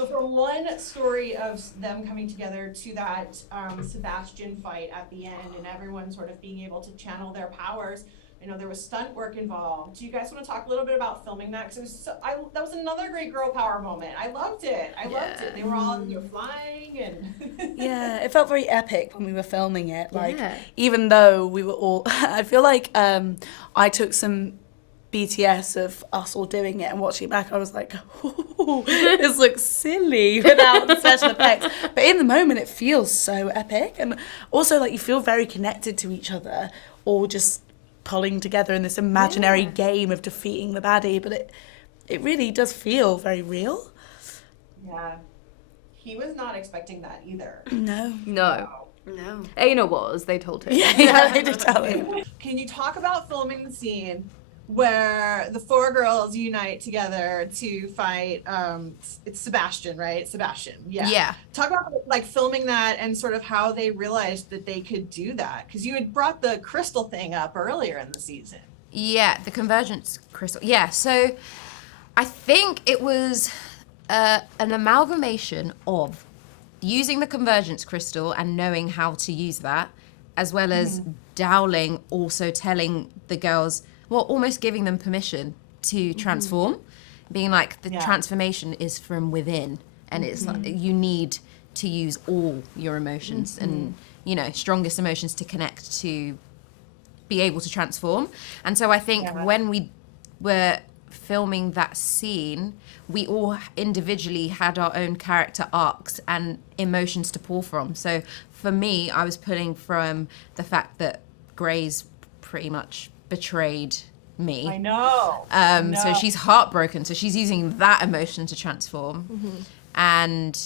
So from one story of them coming together to that Sebastian fight at the end and everyone sort of being able to channel their powers, I know there was stunt work involved. Do you guys want to talk a little bit about filming that? Because that was another great girl power moment. I loved it. I loved it. They were all flying and yeah, it felt very epic when we were filming it. Like even though we were all, I feel like I took some BTS of us all doing it and watching it back. I was like, oh, this looks silly without the special effects. But in the moment, it feels so epic, and also like you feel very connected to each other, all just pulling together in this imaginary game of defeating the baddie, but it really does feel very real. Yeah. He was not expecting that either. No. Aina was, they told him. Yeah, they did tell him. Can you talk about filming the scene where the four girls unite together to fight, it's Sebastian, right? Sebastian, yeah. Talk about like filming that and sort of how they realized that they could do that. Because you had brought the crystal thing up earlier in the season. Yeah, the convergence crystal. Yeah, so I think it was an amalgamation of using the convergence crystal and knowing how to use that, as well as Dowling also telling the girls, well, almost giving them permission to transform, being like, the transformation is from within, and it's like, you need to use all your emotions and, you know, strongest emotions to connect to be able to transform. And so I think when we were filming that scene, we all individually had our own character arcs and emotions to pull from. So for me, I was pulling from the fact that Grey's pretty much betrayed me. I know. So she's heartbroken. So she's using that emotion to transform. And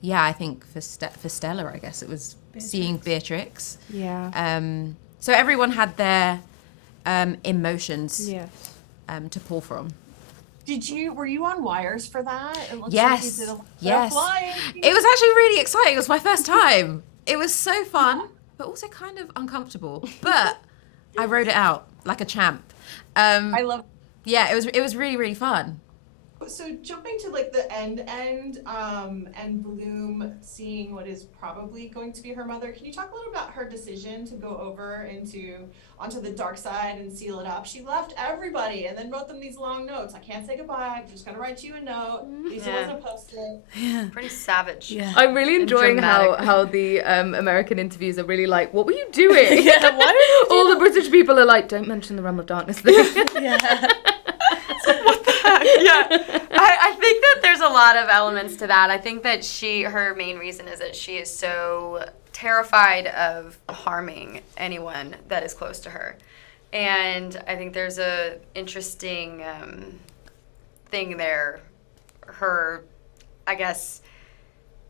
yeah, I think for Stella, I guess it was seeing Beatrix. Yeah. So everyone had their emotions to pull from. Were you on wires for that? It looks Yes. like you did Yes. flying. It was actually really exciting. It was my first time. It was so fun, but also kind of uncomfortable. But I rode it out like a champ. I love. Yeah, it was really, really fun. So jumping to like the end, and Bloom seeing what is probably going to be her mother. Can you talk a little about her decision to go over onto the dark side and seal it up? She left everybody and then wrote them these long notes. I can't say goodbye. I'm just gonna write you a note. Lisa wasn't posted. Yeah. Pretty savage. Yeah. I'm really enjoying how the American interviews are really like, what were you doing? Yeah, why did you do all the British people are like, don't mention the realm of darkness thing. Yeah. Yeah, I think that there's a lot of elements to that. I think that her main reason is that she is so terrified of harming anyone that is close to her. And I think there's a interesting thing there. I guess,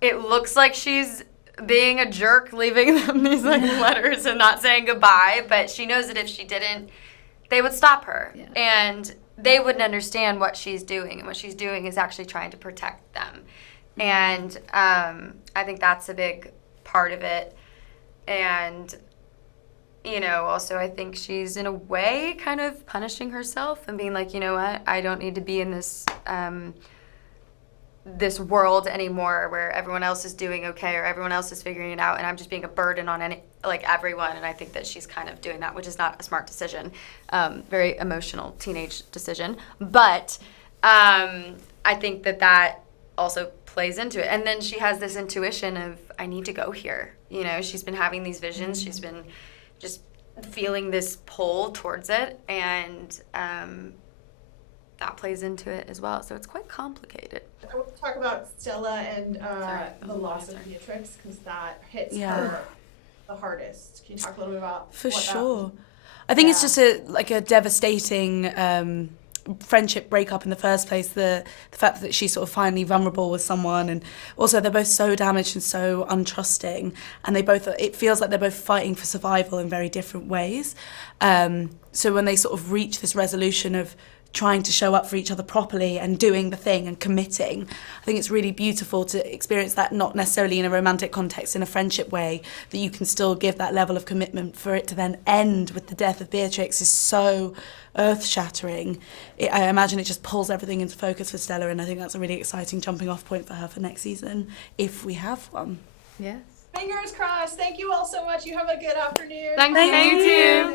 it looks like she's being a jerk, leaving them these like letters and not saying goodbye, but she knows that if she didn't, they would stop her. Yeah. And they wouldn't understand what she's doing, and what she's doing is actually trying to protect them. And I think that's a big part of it. And, you know, also I think she's in a way kind of punishing herself and being like, you know what, I don't need to be in this this world anymore where everyone else is doing okay or everyone else is figuring it out, and I'm just being a burden on everyone. And I think that she's kind of doing that, which is not a smart decision, very emotional teenage decision. But I think that also plays into it. And then she has this intuition of, I need to go here. You know, she's been having these visions. She's been just feeling this pull towards it, and that plays into it as well. So it's quite complicated. I want to talk about Stella and the loss of Beatrix, because that hits her the hardest. Can you talk a little bit about For sure. I think it's just a devastating friendship breakup in the first place. The fact that she's sort of finally vulnerable with someone, and also they're both so damaged and so untrusting, and it feels like they're both fighting for survival in very different ways. So when they sort of reach this resolution of trying to show up for each other properly and doing the thing and committing. I think it's really beautiful to experience that, not necessarily in a romantic context, in a friendship way, that you can still give that level of commitment. For it to then end with the death of Beatrix is so earth-shattering. I imagine it just pulls everything into focus for Stella, and I think that's a really exciting jumping off point for her for next season, if we have one. Yes. Fingers crossed. Thank you all so much. You have a good afternoon. Thank you. You too.